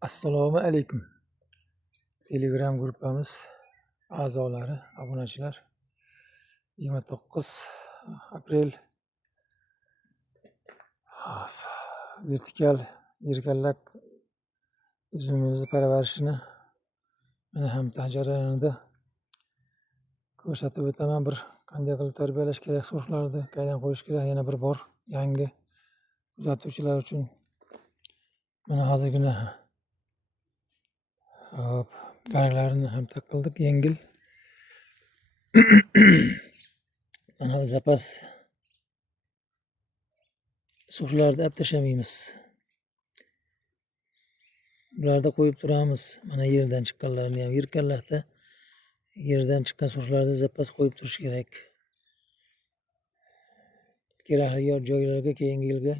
Assalomu alaykum. Telegram gruppamiz a'zolari, obunachilar 29 aprel vertikal yirgallak uzumimizni parvarishini mana ham jarayonida ko'rsatib o'taman. Bir qanday qilib tarbiyalash kerak, so'rishlarni qayerdan qo'yish kerak, yana bir bor yangi kuzatuvchilar uchun mana hozirgina barglarini ham taqildik, yengil. Mana bu zapas so'rishlarni olib tashlamaymiz. Bularda qo'yib turamiz. Mana yerdan chiqqanlarni ham yirkallakda yerdan chiqqan so'rishlarni zapas qo'yib turish kerak. Kerakli joylarga keyingi yilga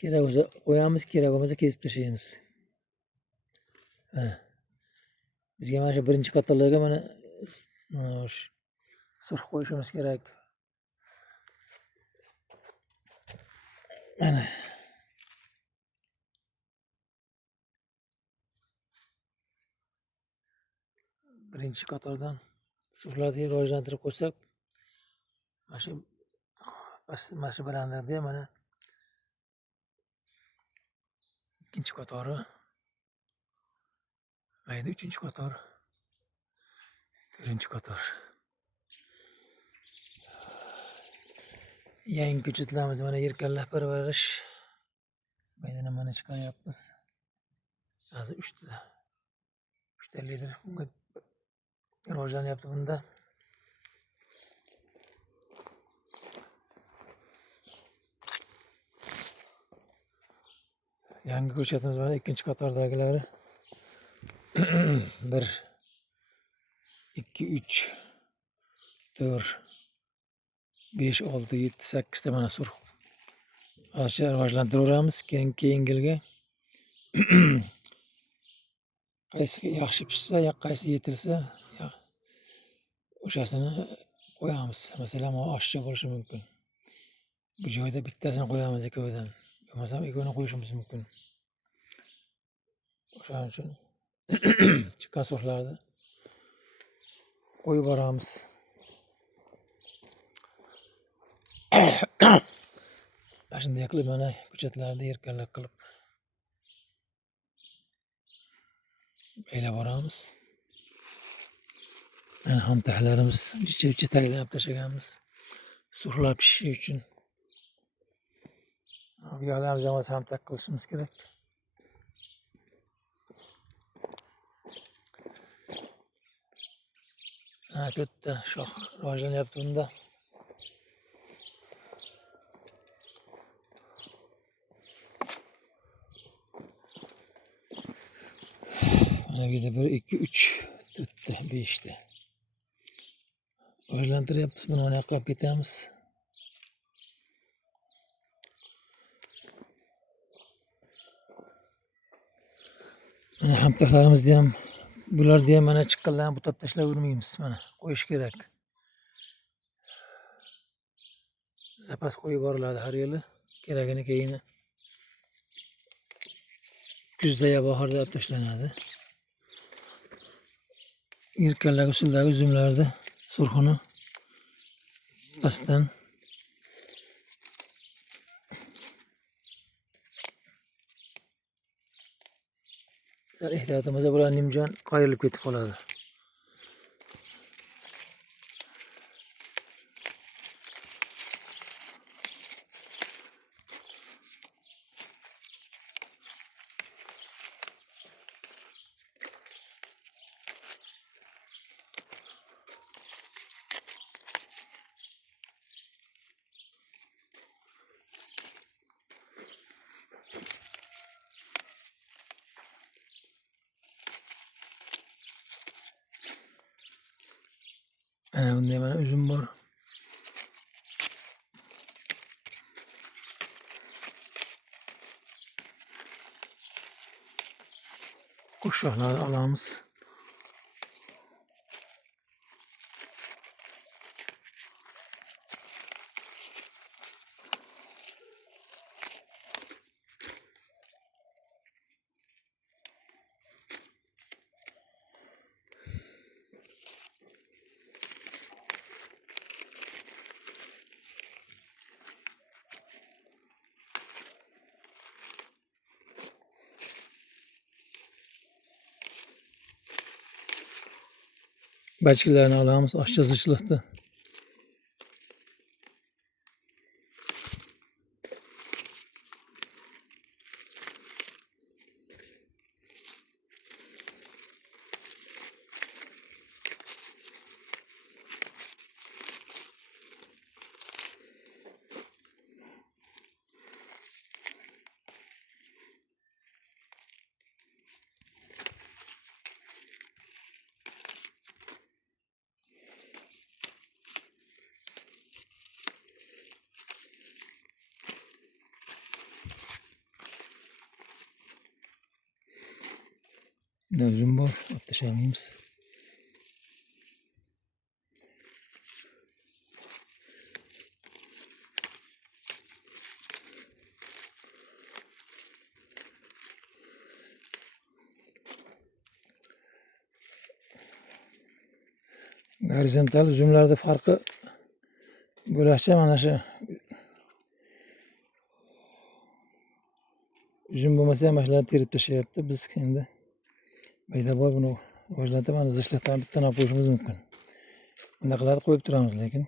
kerak bo'lsa qo'yamiz, kerak bo'lmasa kesib tashlaymiz. Mana bizga mana shu birinchi qatorlarga mana surx qo'yishimiz kerak. Mana birinchi qatordan surxlarni rivojlantirib qo'ysak, mana shu barandarda mana ikkinchi qatori, mayda uchinchi qator, to'rtinchi qator. Yangi ko'chatlarimiz mana yirkallak parvarish. Maydana mana chiqaryapmiz. Hozir 3 litr unga rivojlanyapti bunda. Yangi ko'chatimiz mana ikkinchi qatordagilari 1 2 3 4 5 6 7 8 ta mana surx. Hozircha rivojlantiraveramiz. Keyingi yilga qaysi yaxshi pishsa, qaysi yetilsa, o'shasini qo'yamiz. Masalan, oshcha bo'lishi mumkin. Bu joyda bittasini qo'yamiz ikkovidan. Bo'lmasa ikkovini qo'yishimiz mumkin. O'shaning uchun chiqqan so'rxlarni qo'yib boramiz. Mana shunday qilib mana ko'chatlarni yirkallak qilib baylab boramiz. Mana xomtaxlarimiz ichi tagdan tashlaganmiz. Surxlar pishishi uchun. Bu yoqlarimizni ham xomtak qilishimiz kerak. To'rtta shox rivojlanyapti bunda. Mana bu yerda 1 2 3 4 ta 5 ta. Rivojlantiryapmiz. Buni mana yoqqa olib ketamiz. Mana hamtaxlarimizni ham, bularni ham mana chiqqanlarni butab tashlavermaymiz. Mana qo'yish kerak. Zapas qo'yib boriladi har yili. Keragini keyin kuzda yo bahorda olib tashlanadi. Yirkallak usuldagi uzumlarda surxini pastdan ehtiyotimizda bular nimjon qayrilib ketib qoladi. Ana bunday mana uzum bor. Qo'shoqlarni olamiz. Bachkilarni olamiz oshcha zichlixda. Uzun bor, atlashamaymiz. Gorizontal uzumlarda farqi bo'lacha mana shu uzum bo'lmasa ham shularni terib tashlayapti. Biz endi mayda bor buni rivojlantirib mana zichlixdan bittadan olib qo'yishimiz mumkin. Bunaqalarni qo'yib turamiz lekin.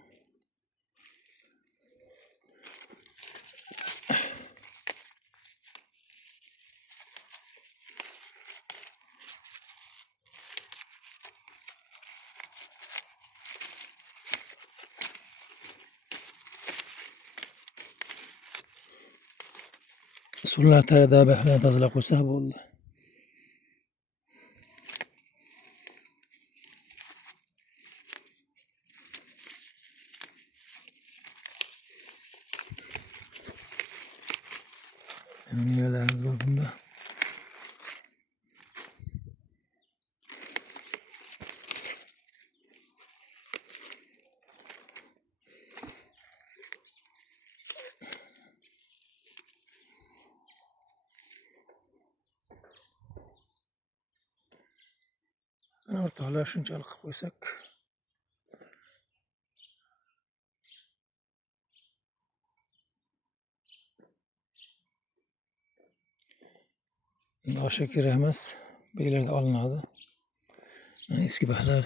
Suvlar tagida bilan tozalab qo'ysak bo'ldi. Mevalarimiz bor bunda. O'rtoqlar shunchalik qilib qo'ysak. Osha kerak emas. Beylarda olinadi. Eski bahlar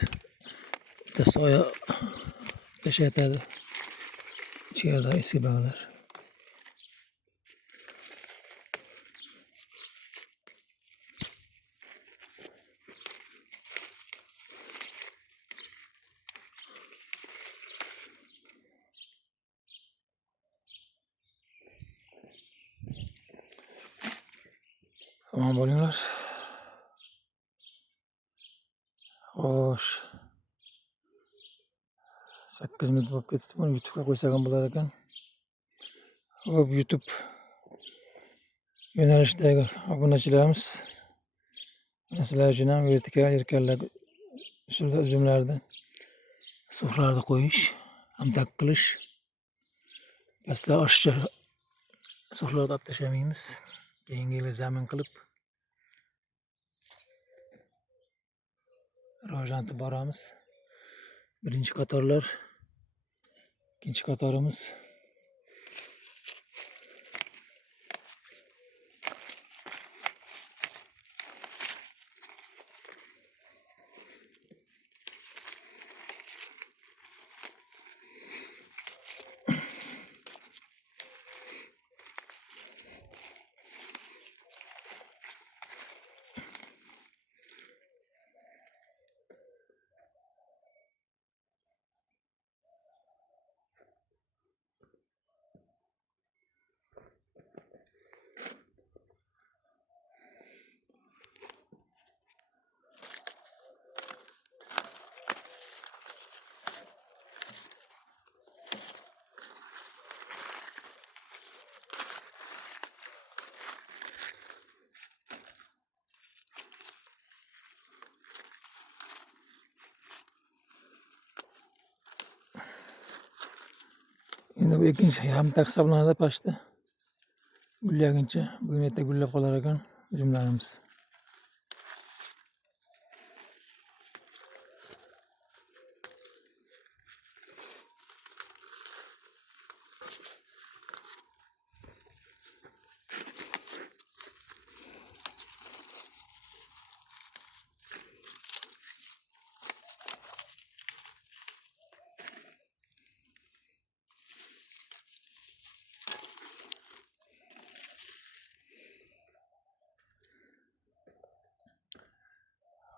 bitta soya tashlayotadi. Ichkarida eski bahlar. Omon bo'linglar. Xo'sh. 8 minut bo'lib ketdi. Buni YouTube'ga qo'ysak ham bo'lar ekan. Hop, YouTube yo'nalishidagi obunachilarimiz. Sizlar uchun ham vertikal erkanlar usulda uzumlarni suflarga qo'yish, hamtak qilish. Pastda oshcha suflarga olib tashlamaymiz. Keyingi zamin qilib rivojlantirib boramiz. Birinchi qatorlar, ikkinchi qatorimiz. Endi bu ikkinchi hamtak hisoblanadi pastda. Gullaguncha, bugun erta gullab qolar ekan uzumlarimiz.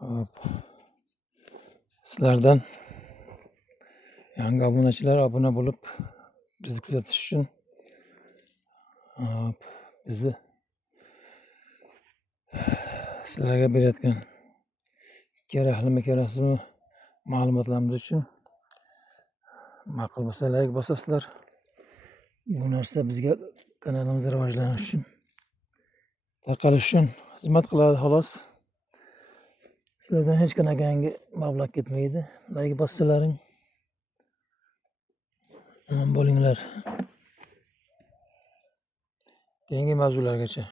Hop. Sizlardan yangi obunachilar obuna bo'lib bizni kuzatish uchun hop, bizni sizlarga berayotgan kerakmi keraksizmi ma'lumotlarimiz uchun ma'qul bo'lsa like bosasizlar. Bu narsa bizga kanalimiz rivojlanishi uchun, tarqalishi uchun xizmat qiladi xolos. Sizlardan hech qanaqangi mablag' ketmaydi. Like bossalaring. Omon bo'linglar. Keyingi mavzulargacha.